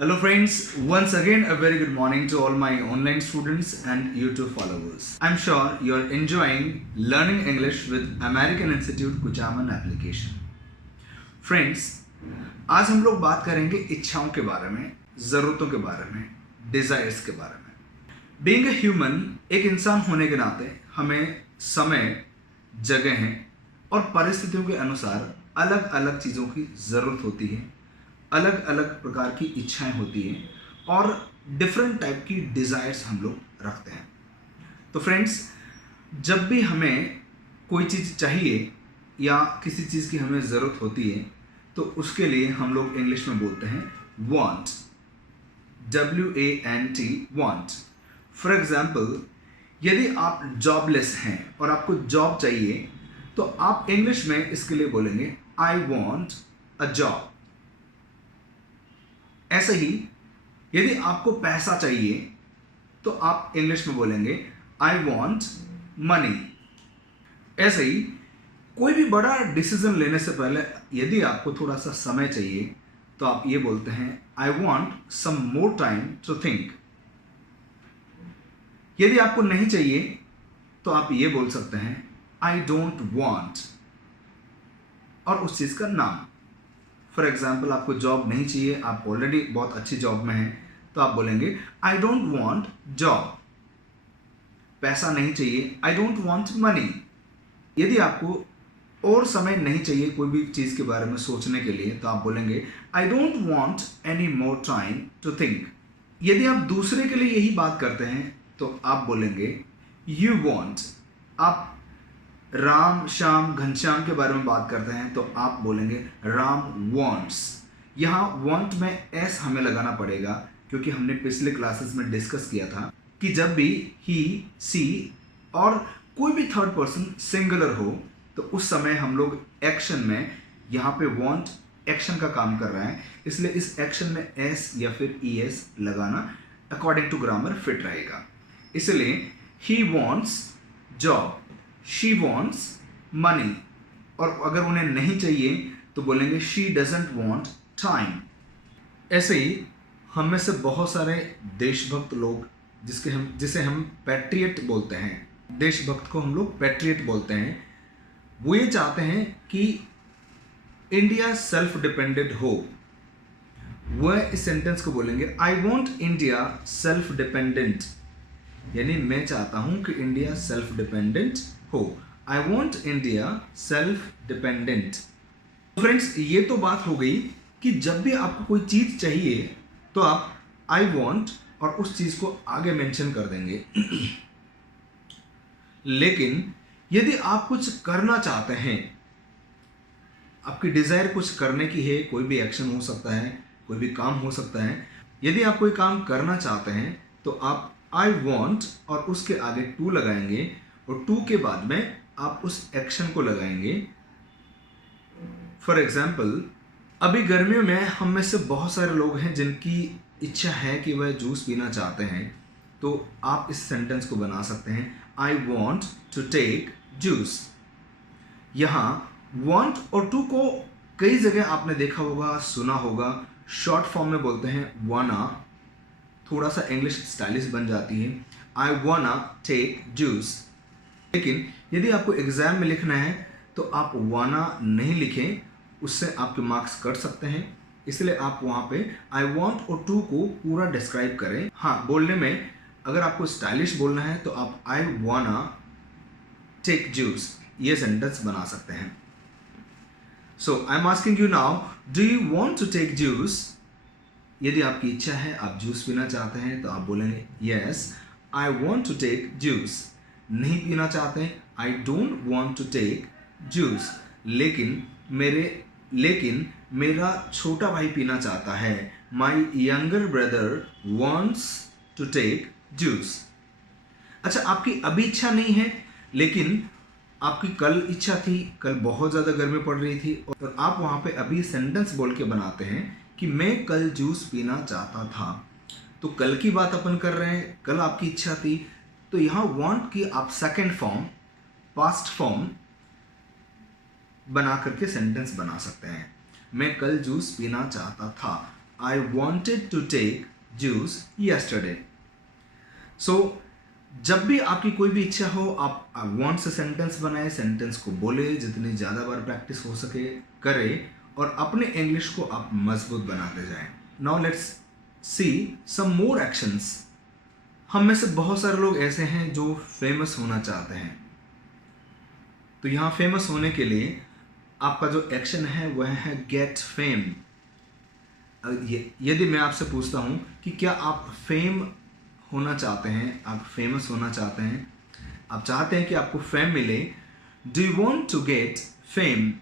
Hello friends, once again a very good morning to all my online students and YouTube followers. I'm sure you're enjoying learning English with American Institute Kuchaman application. Friends, आज हम लोग बात करेंगे इच्छाओं के बारे में, ज़रूरतों के बारे में, डिज़ायर्स के बारे में। Being a human, एक इंसान होने के नाते हमें समय, जगह और परिस्थितियों के अनुसार अलग अलग चीज़ों की ज़रूरत होती है, अलग अलग प्रकार की इच्छाएं होती हैं और डिफरेंट टाइप की डिज़ायर्स हम लोग रखते हैं। तो फ्रेंड्स, जब भी हमें कोई चीज़ चाहिए या किसी चीज़ की हमें ज़रूरत होती है तो उसके लिए हम लोग इंग्लिश में बोलते हैं want, WANT, want। For example, यदि आप जॉबलेस हैं और आपको जॉब चाहिए तो आप इंग्लिश में इसके लिए बोलेंगे I want a job। ऐसे ही यदि आपको पैसा चाहिए तो आप इंग्लिश में बोलेंगे I want money। ऐसे ही कोई भी बड़ा डिसीजन लेने से पहले यदि आपको थोड़ा सा समय चाहिए तो आप ये बोलते हैं I want some more time to think। यदि आपको नहीं चाहिए तो आप ये बोल सकते हैं I don't want और उस चीज़ का नाम। फॉर एग्जाम्पल, आपको जॉब नहीं चाहिए, आप ऑलरेडी बहुत अच्छी जॉब में हैं तो आप बोलेंगे आई डोंट वॉन्ट जॉब। पैसा नहीं चाहिए, आई डोंट वॉन्ट मनी। यदि आपको और समय नहीं चाहिए कोई भी चीज़ के बारे में सोचने के लिए तो आप बोलेंगे I don't want any more time to think. यदि आप दूसरे के लिए यही बात करते हैं तो आप बोलेंगे यू वॉन्ट। आप राम, श्याम, घनश्याम के बारे में बात करते हैं तो आप बोलेंगे राम वॉन्ट्स। यहाँ वॉन्ट में एस हमें लगाना पड़ेगा क्योंकि हमने पिछले क्लासेस में डिस्कस किया था कि जब भी ही, सी और कोई भी थर्ड पर्सन सिंगुलर हो तो उस समय हम लोग एक्शन में, यहाँ पे वॉन्ट एक्शन का काम कर रहा है, इसलिए इस एक्शन में एस या फिर ई एस लगाना अकॉर्डिंग टू ग्रामर फिट रहेगा। इसलिए he wants job, she wants money. और अगर उन्हें नहीं चाहिए तो बोलेंगे शी डजंट वॉन्ट टाइम। ऐसे ही हम में से बहुत सारे देशभक्त लोग जिसे हम पैट्रियट बोलते हैं, देशभक्त को हम लोग पैट्रियट बोलते हैं, वो ये चाहते हैं कि इंडिया सेल्फ डिपेंडेंट हो। वह इस सेंटेंस को बोलेंगे I want India self dependent, यानी मैं चाहता हूं कि इंडिया सेल्फ डिपेंडेंट हो। I want India self dependent. Friends, ये तो बात हो गई कि जब भी आपको कोई चीज़ चाहिए तो आप आई वॉन्ट और उस चीज़ को आगे मेंशन कर देंगे। लेकिन यदि आप कुछ करना चाहते हैं, आपकी डिज़ायर कुछ करने की है, कोई भी एक्शन हो सकता है, कोई भी काम हो सकता है, यदि आप कोई काम करना चाहते हैं तो आप आई वॉन्ट और उसके आगे टू लगाएंगे और टू के बाद में आप उस एक्शन को लगाएंगे। फॉर एग्जाम्पल, अभी गर्मियों में हम में से बहुत सारे लोग हैं जिनकी इच्छा है कि वह जूस पीना चाहते हैं, तो आप इस सेंटेंस को बना सकते हैं I want to take juice. यहाँ वॉन्ट और टू को कई जगह आपने देखा होगा, सुना होगा, शॉर्ट फॉर्म में बोलते हैं वाना, थोड़ा सा इंग्लिश स्टाइलिश बन जाती है, आई वाना टेक जूस। लेकिन यदि आपको एग्जाम में लिखना है तो आप वाना नहीं लिखें, उससे आपके मार्क्स कट सकते हैं। इसलिए आप वहाँ पे आई वांट और टू को पूरा डिस्क्राइब करें। हाँ, बोलने में अगर आपको स्टाइलिश बोलना है तो आप आई वाना टेक जूस ये सेंटेंस बना सकते हैं। So I am asking you now, do you want to take juice? यदि आपकी इच्छा है, आप जूस पीना चाहते हैं तो आप बोलेंगे yes I want to take juice. नहीं पीना चाहते हैं, I don't want to take juice. लेकिन मेरा छोटा भाई पीना चाहता है, my younger brother wants to take juice. अच्छा, आपकी अभी इच्छा नहीं है लेकिन आपकी कल इच्छा थी, कल बहुत ज़्यादा गर्मी पड़ रही थी और आप वहाँ पे अभी सेंटेंस बोल के बनाते हैं कि मैं कल जूस पीना चाहता था। तो कल की बात अपन कर रहे हैं, कल आपकी इच्छा थी, तो यहाँ वांट की आप सेकंड फॉर्म, पास्ट फॉर्म बना करके सेंटेंस बना सकते हैं। मैं कल जूस पीना चाहता था, I wanted to take juice yesterday. So जब भी आपकी कोई भी इच्छा हो, आप want से सेंटेंस बनाए, सेंटेंस को बोले, जितनी ज़्यादा बार प्रैक्टिस हो सके करें और अपने इंग्लिश को आप मजबूत बनाते जाएं. Now let's see some more actions. हम में से बहुत सारे लोग ऐसे हैं जो फेमस होना चाहते हैं. तो यहाँ फेमस होने के लिए आपका जो एक्शन है वह है गेट फेम. यदि मैं आपसे पूछता हूँ कि क्या आप फेम होना चाहते हैं, आप फेमस होना चाहते हैं, आप चाहते हैं कि आपको फेम मिले, do you want to get fame?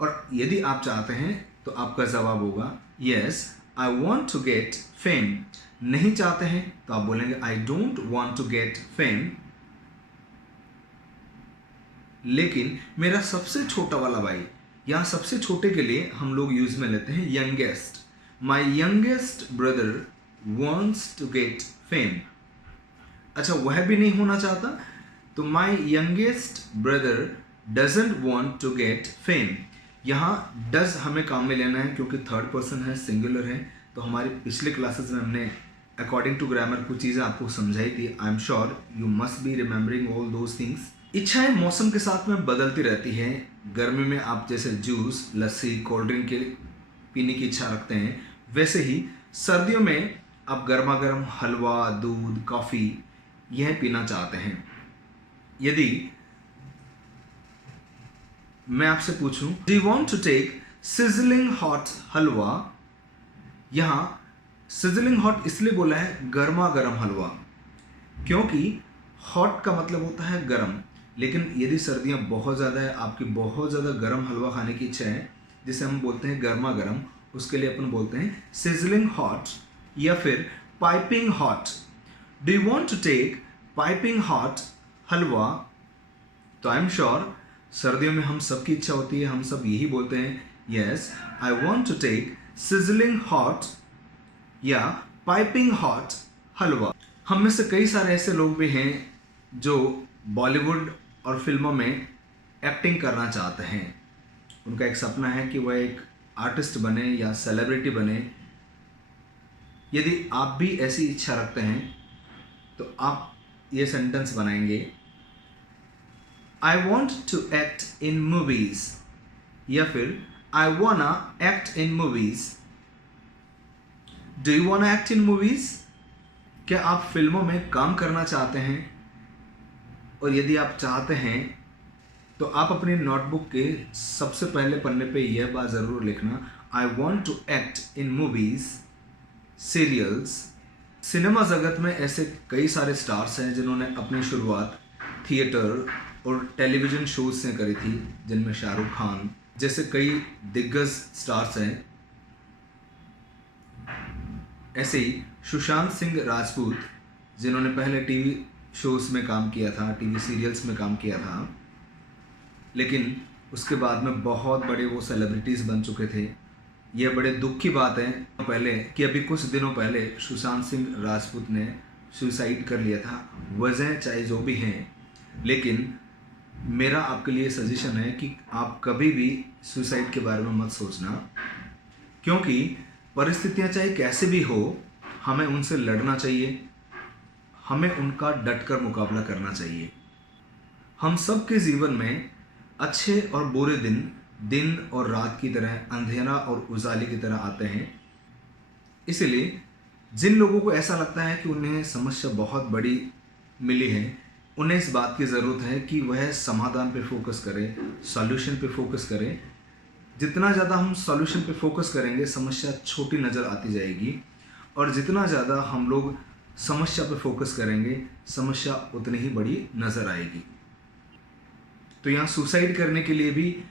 और यदि आप चाहते हैं तो आपका जवाब होगा yes I want to get fame. नहीं चाहते हैं तो आप बोलेंगे I don't want to get fame. लेकिन मेरा सबसे छोटा वाला भाई, यहाँ सबसे छोटे के लिए हम लोग यूज में लेते हैं youngest. My youngest brother wants to get fame. अच्छा, वह भी नहीं होना चाहता तो my youngest brother doesn't want to get fame. यहाँ डज हमें काम में लेना है क्योंकि थर्ड पर्सन है, सिंगुलर है. तो हमारी पिछले क्लासेस में हमने अकॉर्डिंग टू ग्रामर कुछ चीज़ें आपको समझाई थी. आई am sure you must be remembering all those things. इच्छाएं मौसम के साथ में बदलती रहती हैं. गर्मी में आप जैसे जूस, लस्सी, कोल्ड ड्रिंक के पीने की इच्छा रखते हैं, वैसे ही सर्दियों में आप गर्मा गर्म हलवा, दूध, कॉफ़ी यह पीना चाहते हैं. यदि मैं आपसे पूछूं do you want to take sizzling hot halwa, यहाँ सिजलिंग हॉट इसलिए बोला है गर्मा गर्म हलवा क्योंकि हॉट का मतलब होता है गर्म. लेकिन यदि सर्दियाँ बहुत ज़्यादा है, आपकी बहुत ज़्यादा गर्म हलवा खाने की इच्छा है जिसे हम बोलते हैं गर्मा गर्म, उसके लिए अपन बोलते हैं सिजलिंग हॉट या फिर piping hot. Do you want to take piping hot halwa? तो आई एम श्योर सर्दियों में हम सबकी इच्छा होती है, हम सब यही बोलते हैं yes I want to take sizzling hot या पाइपिंग हॉट हलवा. हम में से कई सारे ऐसे लोग भी हैं जो बॉलीवुड और फिल्मों में एक्टिंग करना चाहते हैं. उनका एक सपना है कि वह एक आर्टिस्ट बने या सेलिब्रिटी बने. यदि आप भी ऐसी इच्छा रखते हैं तो आप ये सेंटेंस बनाएंगे I want to act in movies या फिर I wanna act in movies. Do you wanna act in movies? क्या आप फिल्मों में काम करना चाहते हैं? और यदि आप चाहते हैं तो आप अपनी नोटबुक के सबसे पहले पन्ने पे यह बात ज़रूर लिखना I want to act in movies, serials. Cinema जगत में ऐसे कई सारे स्टार्स हैं जिन्होंने अपनी शुरुआत थिएटर और टेलीविज़न शोज से करी थी, जिनमें शाहरुख खान जैसे कई दिग्गज स्टार्स हैं. ऐसे ही सुशांत सिंह राजपूत जिन्होंने पहले टीवी शोज में काम किया था, टीवी सीरियल्स में काम किया था, लेकिन उसके बाद में बहुत बड़े वो सेलिब्रिटीज़ बन चुके थे. यह बड़े दुख की बात है पहले कि अभी कुछ दिनों पहले सुशांत सिंह राजपूत ने सुसाइड कर लिया था. वजह चाहे जो भी हैं, लेकिन मेरा आपके लिए सजेशन है कि आप कभी भी सुसाइड के बारे में मत सोचना, क्योंकि परिस्थितियां चाहे कैसे भी हो हमें उनसे लड़ना चाहिए, हमें उनका डटकर मुकाबला करना चाहिए. हम सब के जीवन में अच्छे और बुरे दिन और रात की तरह, अंधेरा और उजाले की तरह आते हैं. इसलिए जिन लोगों को ऐसा लगता है कि उन्हें समस्या बहुत बड़ी मिली है, उन्हें इस बात की ज़रूरत है कि वह समाधान पे फोकस करें, सॉल्यूशन पे फोकस करें. जितना ज़्यादा हम सॉल्यूशन पे फोकस करेंगे समस्या छोटी नज़र आती जाएगी, और जितना ज़्यादा हम लोग समस्या पे फोकस करेंगे समस्या उतनी ही बड़ी नज़र आएगी. तो यहाँ सुसाइड करने के लिए भी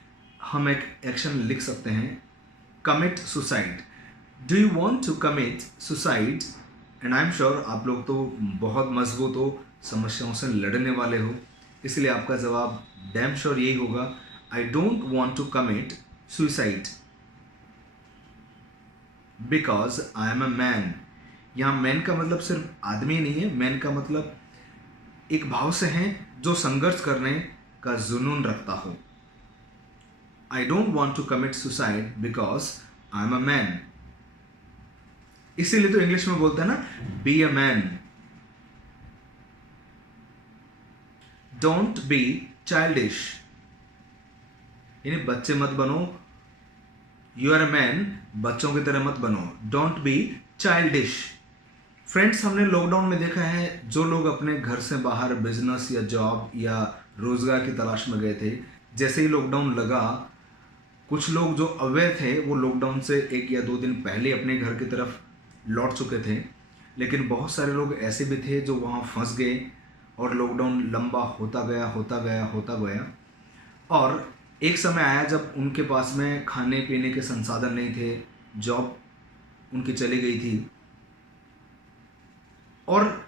हम एक एक्शन लिख सकते हैं, commit suicide. Do you want to commit suicide? And I am sure आप लोग तो बहुत मजबूत हो, समस्याओं से लड़ने वाले हो, इसलिए आपका जवाब डैम श्योर यही होगा I don't want to commit suicide because I am a man. यहाँ मैन का मतलब सिर्फ आदमी नहीं है, मैन का मतलब एक भाव से है जो संघर्ष करने का जुनून रखता हो. I don't want to commit suicide because I am a man. इसीलिए तो इंग्लिश में बोलते हैं ना, be a man. Don't be childish, यानी बच्चे मत बनो। यू आर अ मैन, बच्चों की तरह मत बनो। Don't be childish. फ्रेंड्स, हमने लॉकडाउन में देखा है जो लोग अपने घर से बाहर बिजनेस या जॉब या रोजगार की तलाश में गए थे, जैसे ही लॉकडाउन लगा, कुछ लोग जो अवेयर थे वो लॉकडाउन से 1 या 2 दिन पहले अपने घर की तरफ लौट चुके थे। लेकिन बहुत सारे लोग ऐसे भी थे जो वहाँ फंस गए और लॉकडाउन लंबा होता गया होता गया होता गया, और एक समय आया जब उनके पास में खाने पीने के संसाधन नहीं थे, जॉब उनकी चली गई थी, और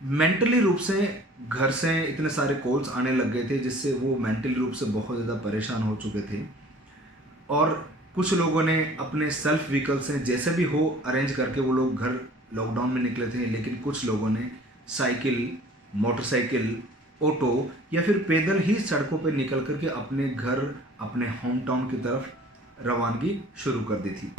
मेंटली रूप से घर से इतने सारे कॉल्स आने लग गए थे जिससे वो मेंटली रूप से बहुत ज़्यादा परेशान हो चुके थे। और कुछ लोगों ने अपने सेल्फ व्हीकल से जैसे भी हो अरेंज करके वो लोग घर लॉकडाउन में निकले थे, लेकिन कुछ लोगों ने साइकिल, मोटरसाइकिल, ऑटो या फिर पैदल ही सड़कों पे निकल करके अपने घर, अपने होम टाउन की तरफ रवानगी शुरू कर दी थी।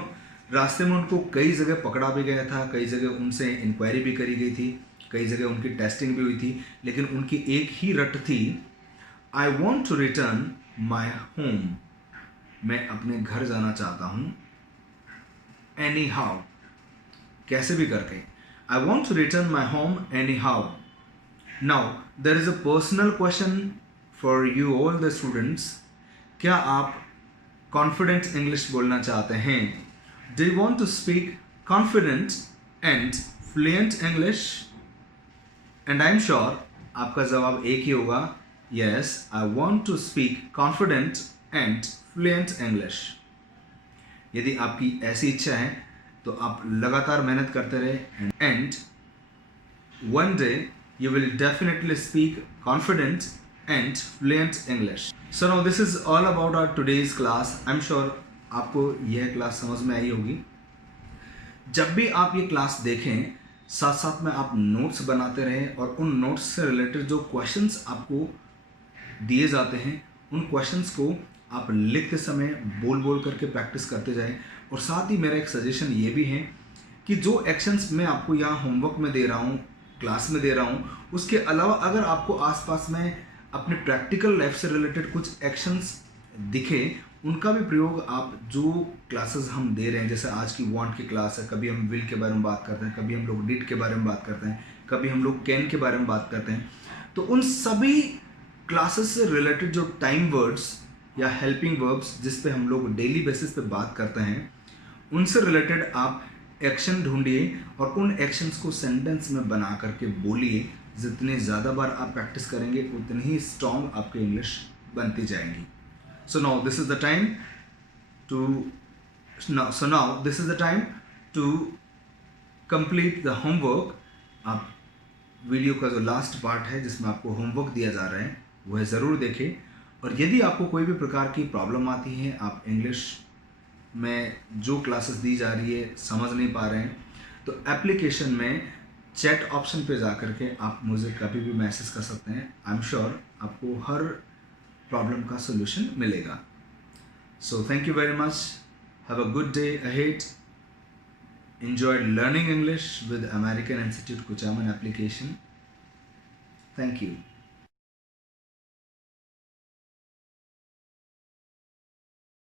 रास्ते में उनको कई जगह पकड़ा भी गया था, कई जगह उनसे इंक्वायरी भी करी गई थी, कई जगह उनकी टेस्टिंग भी हुई थी, लेकिन उनकी एक ही रट थी, I want to return my home, मैं अपने घर जाना चाहता हूँ, एनी हाउ, कैसे भी करके, I want to return my home anyhow. Now there is a personal question for you all the students, क्या आप कॉन्फिडेंट इंग्लिश बोलना चाहते हैं? Do you want to speak confident and fluent English? And I'm sure आपका जवाब एक ही होगा, yes, I want to speak confident and fluent English. यदि आपकी ऐसी इच्छा है तो आप लगातार मेहनत करते रहे, and one day you will definitely speak confident and fluent English. So now this is all about our today's class. I'm sure आपको यह क्लास समझ में आई होगी। जब भी आप ये क्लास देखें, साथ साथ में आप नोट्स बनाते रहें और उन नोट्स से रिलेटेड जो क्वेश्चंस आपको दिए जाते हैं उन क्वेश्चंस को आप लिखते समय बोल बोल करके प्रैक्टिस करते जाएं। और साथ ही मेरा एक सजेशन ये भी है कि जो एक्शंस मैं आपको यहाँ होमवर्क में दे रहा हूँ, क्लास में दे रहा हूँ, उसके अलावा अगर आपको आसपास में अपने प्रैक्टिकल लाइफ से रिलेटेड कुछ एक्शंस दिखे, उनका भी प्रयोग आप जो क्लासेस हम दे रहे हैं, जैसे आज की वांट की क्लास है, कभी हम विल के बारे में बात करते हैं, कभी हम लोग डिड के बारे में बात करते हैं, कभी हम लोग कैन के बारे में बात करते हैं, तो उन सभी क्लासेस से रिलेटेड जो टाइम वर्ड्स या हेल्पिंग वर्ब्स जिस पे हम लोग डेली बेसिस पे बात करते हैं, उनसे रिलेटेड आप एक्शन ढूंढिए और उन एक्शंस को सेंटेंस में बना करके बोलिए। जितने ज़्यादा बार आप प्रैक्टिस करेंगे उतनी ही स्ट्रॉन्ग आपकी इंग्लिश बनती जाएंगी। So now this is the time to complete the homework. आप वीडियो का जो लास्ट पार्ट है जिसमें आपको होमवर्क दिया जा रहा है वह ज़रूर देखें। और यदि आपको कोई भी प्रकार की प्रॉब्लम आती है, आप इंग्लिश में जो क्लासेस दी जा रही है समझ नहीं पा रहे हैं, तो एप्लीकेशन में चैट ऑप्शन पे जा करके आप मुझे कभी भी मैसेज कर सकते हैं। आई एम श्योर आपको हर प्रॉब्लम का सोल्यूशन मिलेगा। So thank you very much, have a good day ahead, enjoyed learning English with American Institute Kuchaman application. Thank you.